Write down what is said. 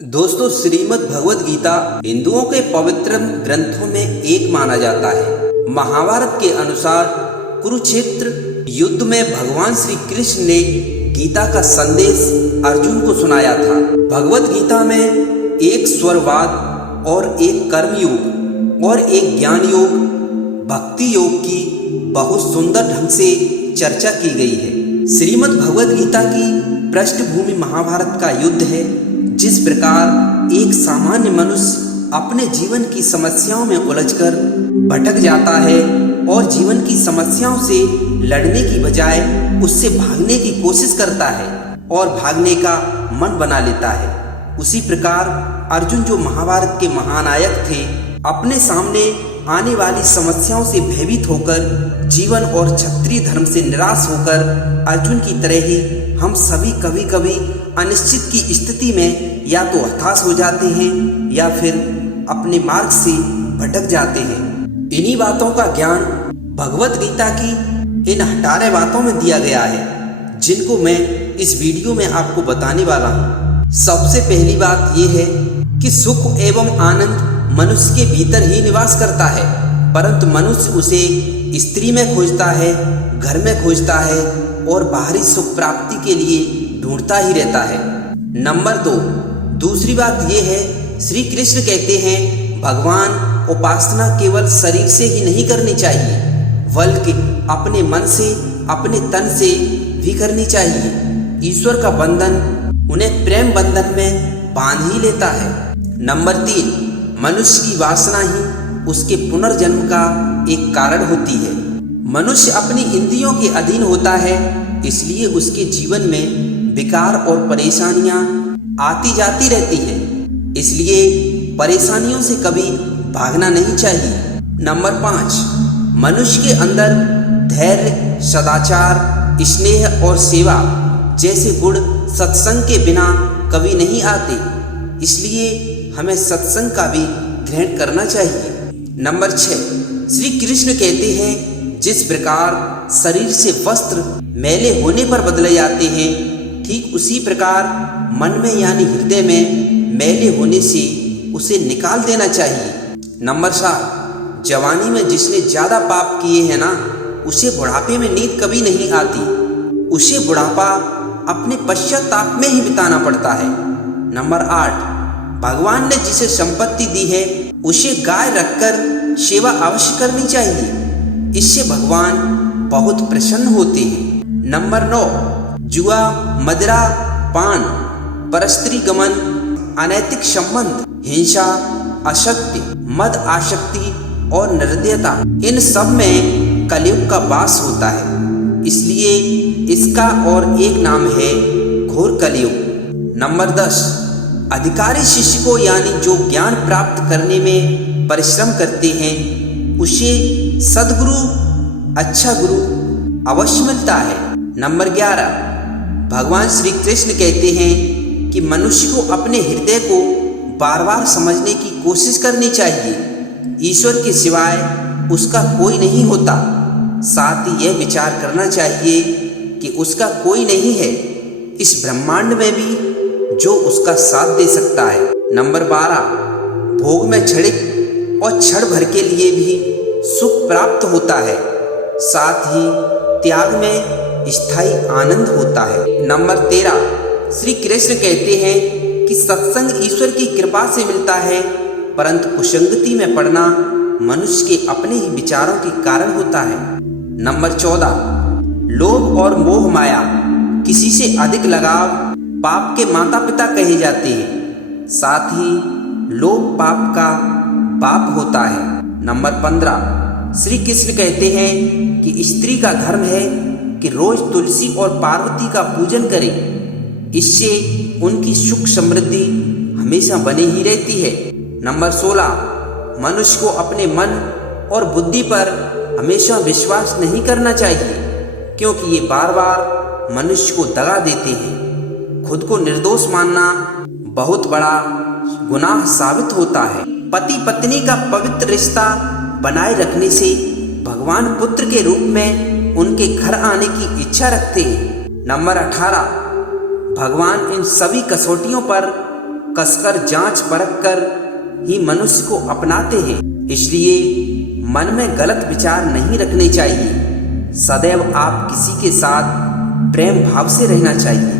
दोस्तों, श्रीमद् भगवद गीता हिंदुओं के पवित्र ग्रंथों में एक माना जाता है। महाभारत के अनुसार कुरुक्षेत्र युद्ध में भगवान श्री कृष्ण ने गीता का संदेश अर्जुन को सुनाया था। भगवद गीता में एक स्वरवाद और एक कर्म योग और एक ज्ञान योग, भक्ति योग की बहुत सुंदर ढंग से चर्चा की गई है। श्रीमद् भगवद गीता की पृष्ठभूमि महाभारत का युद्ध है। जिस प्रकार एक सामान्य मनुष्य अपने जीवन की समस्याओं में उलझकर भटक जाता है और जीवन की समस्याओं से लड़ने की बजाय उससे भागने की कोशिश करता है और भागने का मन बना लेता है, उसी प्रकार अर्जुन, जो महाभारत के महानायक थे, अपने सामने आने वाली समस्याओं से भयभीत होकर जीवन और क्षत्रिय धर्म से निराश होकर अर्जुन की तरह ही हम सभी कभी कभी अनिश्चित की स्थिति में या तो हताश हो जाते हैं या फिर अपने मार्ग से भटक जाते हैं। इन्हीं बातों का ज्ञान भगवद गीता की इन 18 बातों में दिया गया है, जिनको मैं इस वीडियो में आपको बताने वाला हूँ। सबसे पहली बात यह है कि सुख एवं आनंद मनुष्य के भीतर ही निवास करता है, परंतु मनुष्य उसे स्त्री में खोजता है, घर में खोजता है और बाहरी सुख प्राप्ति के लिए ढूंढता ही रहता है। नंबर 2, दूसरी बात यह है, श्री कृष्ण कहते हैं भगवान उपासना केवल शरीर से ही नहीं करनी चाहिए, बल्कि अपने मन से, अपने तन से भी करनी चाहिए। ईश्वर का बंधन उन्हें प्रेम बंधन में बांध ही लेता है। नंबर 3, मनुष्य की वासना ही उसके पुनर्जन्म का एक कारण होती है। मनुष्य अपनी इंद्रियों के अधीन होता है, इसलिए उसके जीवन में विकार और परेशानियां आती जाती रहती हैं। इसलिए परेशानियों से कभी भागना नहीं चाहिए। नंबर 5, मनुष्य के अंदर धैर्य, सदाचार, स्नेह और सेवा जैसे गुण सत्संग के बिना कभी नहीं आते, इसलिए हमें सत्संग का भी ग्रहण करना चाहिए। नंबर 6, श्री कृष्ण कहते हैं जिस प्रकार शरीर से वस्त्र मैले होने पर बदले जाते हैं, ठीक उसी प्रकार मन में यानी हृदय में मैले होने से उसे निकाल देना चाहिए। नंबर 7, जवानी में जिसने ज़्यादा पाप किए हैं ना, उसे बुढ़ापे में नींद कभी नहीं आती, उसे बुढ़ापा अपने पश्चाताप में ही बिताना पड़ता है। नंबर 8, भगवान ने जिसे संपत्ति दी है उसे गाय रखकर सेवा अवश्य करनी चाहिए, इससे भगवान बहुत प्रसन्न होते हैं। नंबर 9, जुआ, मदिरा, पान, परस्त्री गमन, अनैतिक संबंध, हिंसा, असत्य, मद आसक्ति और निर्दयता, इन सब में कलयुग का वास होता है, इसलिए इसका और एक नाम है घोर कलयुग। नंबर 10, अधिकारी शिष्य को यानी जो ज्ञान प्राप्त करने में परिश्रम करते हैं उसे सद्गुरु, अच्छा गुरु अवश्य मिलता है। नंबर 11, भगवान श्री कृष्ण कहते हैं कि मनुष्य को अपने हृदय को बार बार समझने की कोशिश करनी चाहिए। ईश्वर के सिवाय उसका कोई नहीं होता, साथ ही यह विचार करना चाहिए कि उसका कोई नहीं है इस ब्रह्मांड में भी जो उसका साथ दे सकता है। नंबर 12, भोग में क्षणिक और क्षण भर के लिए भी सुख प्राप्त होता है, साथ ही त्याग में स्थायी आनंद होता है। नंबर 13, श्री कृष्ण कहते हैं कि सत्संग ईश्वर की कृपा से मिलता है, परंतु कुसंगति में पड़ना मनुष्य के अपने ही विचारों के कारण होता है। नंबर 14, लोभ और मोह माया, किसी से अधिक लगाव पाप के माता पिता कहे जाते हैं, साथ ही लोभ पाप का बाप होता है। नंबर 15, श्री कृष्ण कहते हैं कि स्त्री का धर्म है कि रोज तुलसी और पार्वती का पूजन करे, इससे उनकी सुख समृद्धि हमेशा बनी ही रहती है। नंबर 16, मनुष्य को अपने मन और बुद्धि पर हमेशा विश्वास नहीं करना चाहिए, क्योंकि ये बार बार मनुष्य को दगा देते हैं। खुद को निर्दोष मानना बहुत बड़ा गुनाह साबित होता है। पति पत्नी का पवित्र रिश्ता बनाए रखने से भगवान पुत्र के रूप में उनके घर आने की इच्छा रखते हैं। नंबर 18, भगवान इन सभी कसौटियों पर कसकर जांच परख कर ही मनुष्य को अपनाते हैं। इसलिए मन में गलत विचार नहीं रखने चाहिए। सदैव आप किसी के साथ प्रेम भाव से रहना चाहिए।